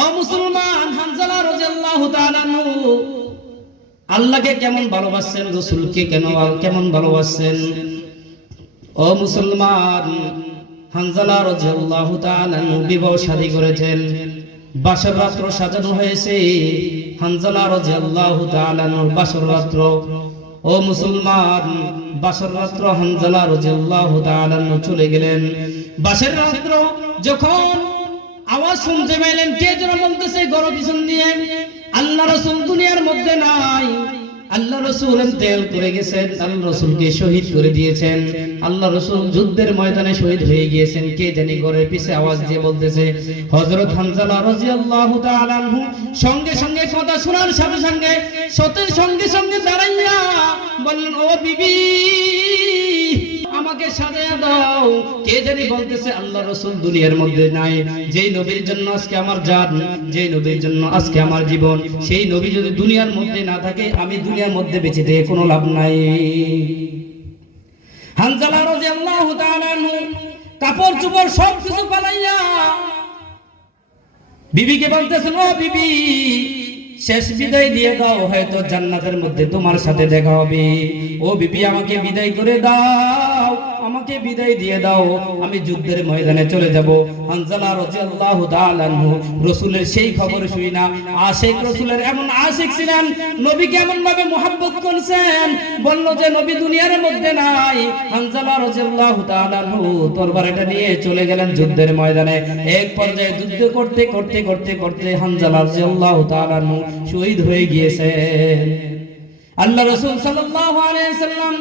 ও মুসলমান, হানজালা রাদিয়াল্লাহু তাআলা আনহু আল্লাহকে কেমন ভালোবাসেন, রাসূলকে কেমন ভালোবাসেন। ও মুসলমান, হানজালা রাদিয়াল্লাহু তাআলা আনহু বিবাহ শাদী করেছেন, বাসর রাত্র সাজানো হয়েছে হানজালা রাদিয়াল্লাহু তাআলা আনহুর বাসর রাত্র। ও মুসলমান, বাসর রাত্র হানজালা রাদিয়াল্লাহু তাআলা আনহু চলে গেলেন। বাসর রাত্র যখন আওয়াজ শুনতে পেলেন, কে যেন বলতেছে ঘর পিছন দিয়ে, আল্লাহ রাসূল দুনিয়ার মধ্যে নাই, আল্লাহ রাসূল ইন্তেকাল করে গেছেন, আল্লাহ রাসূলকে শহীদ করে দিয়েছেন, আল্লাহ রাসূল যুদ্ধের ময়দানে শহীদ হয়ে গিয়েছেন। কে জানি ঘরের পিছে আওয়াজ দিয়ে বলতেছে। হযরত হানজালা রাদিয়াল্লাহু তাআলা আনহু সঙ্গে সঙ্গে কথা শোনার সাথে সঙ্গে সঙ্গে দাঁড়াইয়া বললেন, ও বিবি, আমাকে সাজায়া দাও। কে জানি বলতেছে আল্লাহ রাসূল দুনিয়ার মধ্যে নাই, যেই নবীর জন্য আজকে আমার জান, যেই নবীর জন্য আজকে আমার জীবন, সেই নবী যদি দুনিয়ার মধ্যে না থাকে, আমি দুনিয়ার মধ্যে বেঁচে থেকে কোনো লাভ নাই। হানজালা রাদিয়াল্লাহু তাআলা আনহু কাপড় চোপড় সব কিছু পালাইয়া বিবিকে বলতেছেন, ও বিবি, শেষ বিদায় দিয়ে দাও, হয়তো জান্নাতের মধ্যে তোমার সাথে দেখা হবে। ও বিবি, আমাকে বিদায় করে দাও, আমাকে বিদায় দিয়ে দাও, আমি যুদ্ধের ময়দানে চলে যাব। হানজালা রাদিয়াল্লাহু তাআলা আনহু রাসূলের সেই খবর শুনি না, আশিক রাসূলের এমন আশিক ছিলেন, নবীকে এমন ভাবে মুহাব্বত করেছেন, বলল যে নবী দুনিয়ার মধ্যে নাই। হানজালা রাদিয়াল্লাহু তাআলা আনহু তরবারিটা নিয়ে চলে গেলেন যুদ্ধের ময়দানে। এক পর্যায়ে যুদ্ধ করতে হানজালা রাদিয়াল্লাহু তাআলা আনহু শহীদ হয়ে গিয়েছেন। আল্লাহ রাসূল সাল্লাল্লাহু আলাইহি সাল্লাম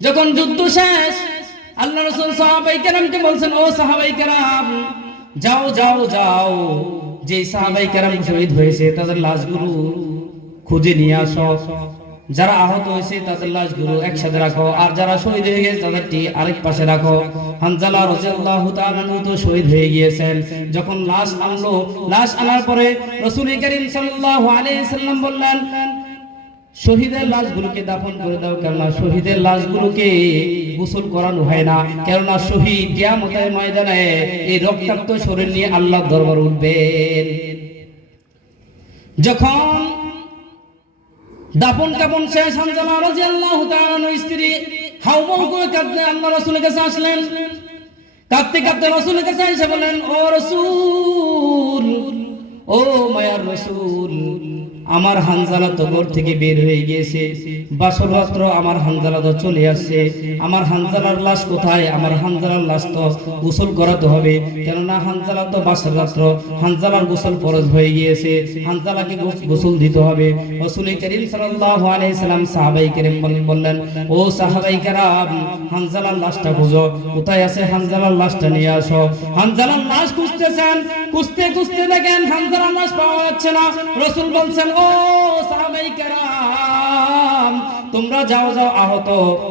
যখন যুদ্ধ শেষ, আল্লাহ রাসূল সাহাবায়ে কেরামকে বলছেন, ও সাহাবায়ে কেরাম, যাও যাও যাও, যে সাহাবায়ে কেরাম শহীদ হয়েছে তাদের লাশগুলো খুঁজে নিয়ে আসো, যারা আহত হয়েছে তাদের লাশগুলো একসাথে রাখো, আর যারা শহীদ হয়ে গেছে তাদেরটি আরেক পাশে রাখো। হানজালা রাদিয়াল্লাহু তাআলা আনহু তো শহীদ হয়ে গিয়েছেন। যখন লাশ আনলো, লাশ আনার পরে রাসূল করিম সাল্লাল্লাহু আলাইহি সাল্লাম বললেন, শহীদের লাশগুলোকে দাফন করে দাও, কেননা শহীদের লাশগুলোকে গোসল করানো হয় না, কেননা শহীদ কিয়ামতের ময়দানে এই রক্তাক্ত শরীর নিয়ে আল্লাহর দরবারে উঠবেন। যখন দাফন কাফন শেষ, হানজালা রাদিয়াল্লাহু তাআলা আনহুর স্ত্রী হাওমাও করে কাঁদতে আল্লাহ রাসূলের কাছে আসলেন। কাঁদতে কাঁদতে রাসূলের কাছে এসে বলেন, ও রাসূল, ও মায়ার রাসূল, আমার হানজালা তো ঘর থেকে বের হয়ে গিয়েছে, বাসর রাত্র আমার হানজালা তো চলে আসছে, আমার হানজালার লাশ কোথায়? আমার হানজালার লাশ তো গোসল করাতে হবে, কেননা হানজালা তো বাসর রাত্র, হানজালার গোসল ফরজ হয়ে গিয়েছে, হানজালাকে গোসল দিতে হবে। রাসূল করিম সাল্লাল্লাহু আলাইহি সাল্লাম সাহাবায়ে কেরাম বললেন, ও সাহাবায়ে কেরাম, হানজালার লাশটা খুঁজো, কোথায় আছে হানজালার লাশটা নিয়ে আসো। হানজালার লাশ খুঁজতেছেন, খুঁজতে দেখেন হানজালার লাশ পাওয়া যাচ্ছে না। রাসূল বলছেন, ও সাহাবায়ে কেরাম, তোমরা যাও আহত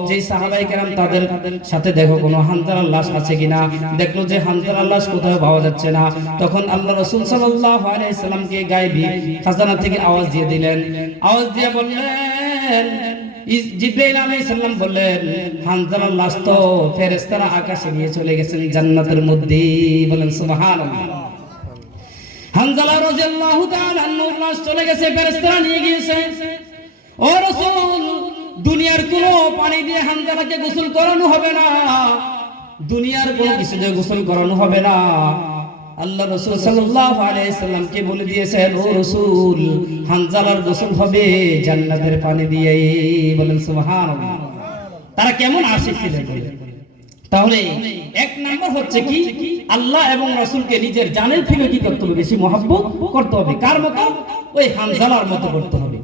যে সাহাবায়ে কেরাম তাদের সাথে দেখো কোনো হানজালার লাশ আছে কিনা। দেখলো যে হানজালার লাশ কোথাও পাওয়া যাচ্ছে না। তখন আল্লাহ রাসূল সাল্লাল্লাহু আলাইহি সাল্লামকে গায়বী খাজানা থেকে আওয়াজ দিয়ে দিলেন। আওয়াজ দিয়ে বললেন, জিবরাইল আলাইহিস সালাম বললেন, হানজালার লাশ তো ফেরেশতারা আকাশে নিয়ে চলে গেছেন জান্নাতের মধ্যে। বলেন সুবহানাল্লাহ। হানজালা রাদিয়াল্লাহু তাআলা আনহুর লাশ চলে গেছে, ফেরেশতারা নিয়ে গিয়েছে। ও রাসূল, দুনিয়ার কোনো পানি দিয়ে হানজালাকে গোসল করানো হবে না, দুনিয়ার কোনো কিছু দিয়ে গোসল করানো হবে না। আল্লাহ রাসূল সাল্লাল্লাহু আলাইহি সাল্লামকে বলে দিয়েছেন, ও রাসূল, হানজালার গোসল হবে জান্নাতের পানি দিয়ে। বলেন সুবহানাল্লাহ। তারা কেমন আশিক ছিলেন। তাহলে এক নাম্বার হচ্ছে কি, আল্লাহ এবং রাসূলকে নিজের জানের থেকে কি করতে হবে? বেশি মহব্বত করতে হবে। কার মতো? ওই হানজালার মতো করতে হবে।